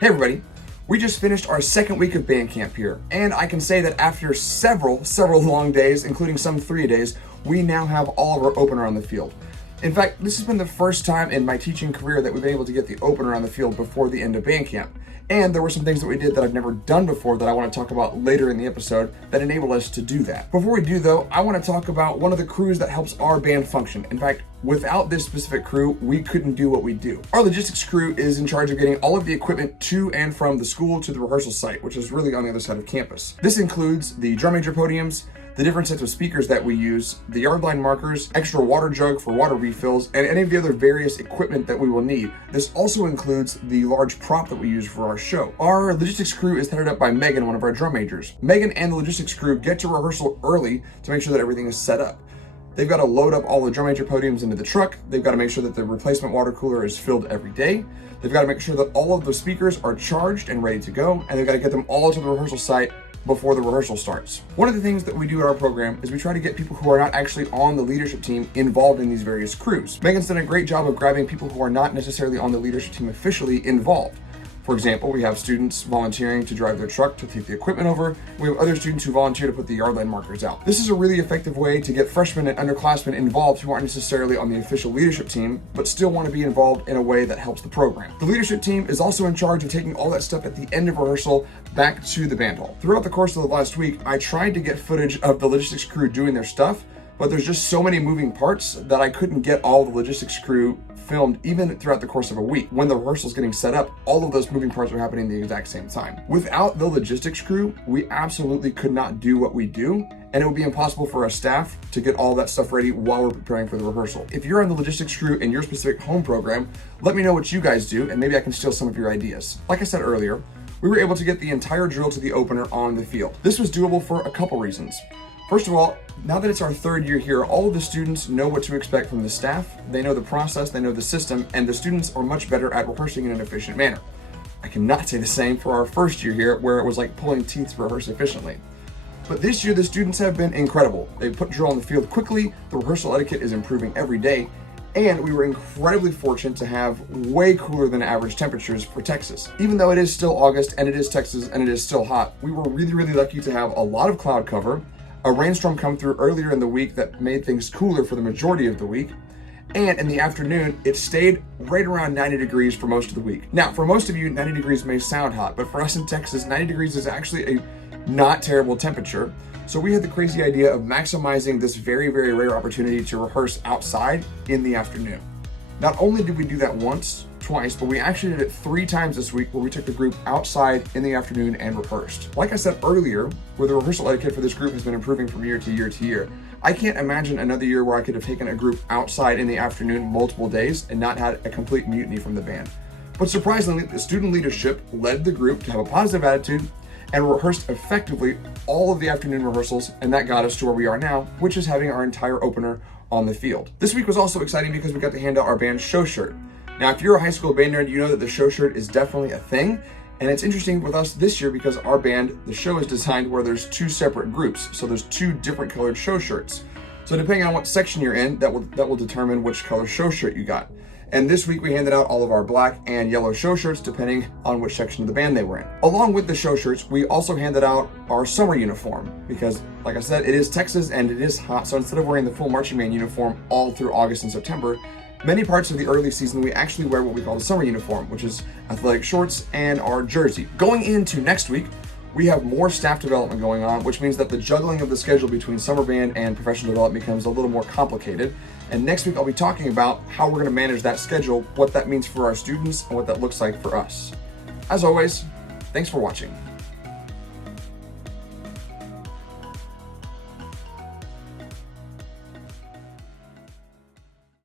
Hey everybody, we just finished our second week of band camp here, and I can say that after several long days, including some 3 days, we now have all of our opener on the field. In fact, this has been the first time in my teaching career that we've been able to get the opener on the field before the end of band camp. And there were some things that we did that I've never done before that I want to talk about later in the episode that enabled us to do that. Before we do though, I want to talk about one of the crews that helps our band function. In fact, without this specific crew, we couldn't do what we do. Our logistics crew is in charge of getting all of the equipment to and from the school to the rehearsal site, which is really on the other side of campus. This includes the drum major podiums, the different sets of speakers that we use, the yard line markers, extra water jug for water refills, and any of the other various equipment that we will need. This also includes the large prop that we use for our show. Our logistics crew is headed up by Megan, one of our drum majors. Megan and the logistics crew get to rehearsal early to make sure that everything is set up. They've got to load up all the drum major podiums into the truck. They've got to make sure that the replacement water cooler is filled every day. They've got to make sure that all of the speakers are charged and ready to go, and they've got to get them all to the rehearsal site before the rehearsal starts. One of the things that we do at our program is we try to get people who are not actually on the leadership team involved in these various crews. Megan's done a great job of grabbing people who are not necessarily on the leadership team officially involved. For example, we have students volunteering to drive their truck to take the equipment over. We have other students who volunteer to put the yard line markers out. This is a really effective way to get freshmen and underclassmen involved who aren't necessarily on the official leadership team, but still want to be involved in a way that helps the program. The leadership team is also in charge of taking all that stuff at the end of rehearsal back to the band hall. Throughout the course of the last week, I tried to get footage of the logistics crew doing their stuff, but there's just so many moving parts that I couldn't get all the logistics crew filmed even throughout the course of a week. When the rehearsal's getting set up, all of those moving parts are happening at the exact same time. Without the logistics crew, we absolutely could not do what we do, and it would be impossible for our staff to get all that stuff ready while we're preparing for the rehearsal. If you're on the logistics crew in your specific home program, let me know what you guys do, and maybe I can steal some of your ideas. Like I said earlier, we were able to get the entire drill to the opener on the field. This was doable for a couple reasons. First of all, now that it's our third year here, all of the students know what to expect from the staff. They know the process, they know the system, and the students are much better at rehearsing in an efficient manner. I cannot say the same for our first year here, where it was like pulling teeth to rehearse efficiently. But this year, the students have been incredible. They put drill on the field quickly, the rehearsal etiquette is improving every day, and we were incredibly fortunate to have way cooler than average temperatures for Texas. Even though it is still August, and it is Texas, and it is still hot, we were really lucky to have a lot of cloud cover, a rainstorm come through earlier in the week that made things cooler for the majority of the week, and in the afternoon, it stayed right around 90 degrees for most of the week. Now, for most of you, 90 degrees may sound hot, but for us in Texas, 90 degrees is actually a not terrible temperature. So we had the crazy idea of maximizing this very rare opportunity to rehearse outside in the afternoon. Not only did we do that twice, but we actually did it 3 times this week where we took the group outside in the afternoon and rehearsed. Like I said earlier, where the rehearsal etiquette for this group has been improving from year to year, I can't imagine another year where I could have taken a group outside in the afternoon multiple days and not had a complete mutiny from the band. But surprisingly, the student leadership led the group to have a positive attitude and rehearsed effectively all of the afternoon rehearsals, and that got us to where we are now, which is having our entire opener on the field. This week was also exciting because we got to hand out our band show shirt. Now, if you're a high school band nerd, you know that the show shirt is definitely a thing. And it's interesting with us this year because our band, the show is designed where there's 2 separate groups. So there's 2 different colored show shirts. So depending on what section you're in, that will determine which color show shirt you got. And this week we handed out all of our black and yellow show shirts depending on which section of the band they were in. Along with the show shirts, we also handed out our summer uniform because, like I said, it is Texas and it is hot. So instead of wearing the full marching band uniform all through August and September, many parts of the early season, we actually wear what we call the summer uniform, which is athletic shorts and our jersey. Going into next week, we have more staff development going on, which means that the juggling of the schedule between summer band and professional development becomes a little more complicated. And next week, I'll be talking about how we're going to manage that schedule, what that means for our students, and what that looks like for us. As always, thanks for watching.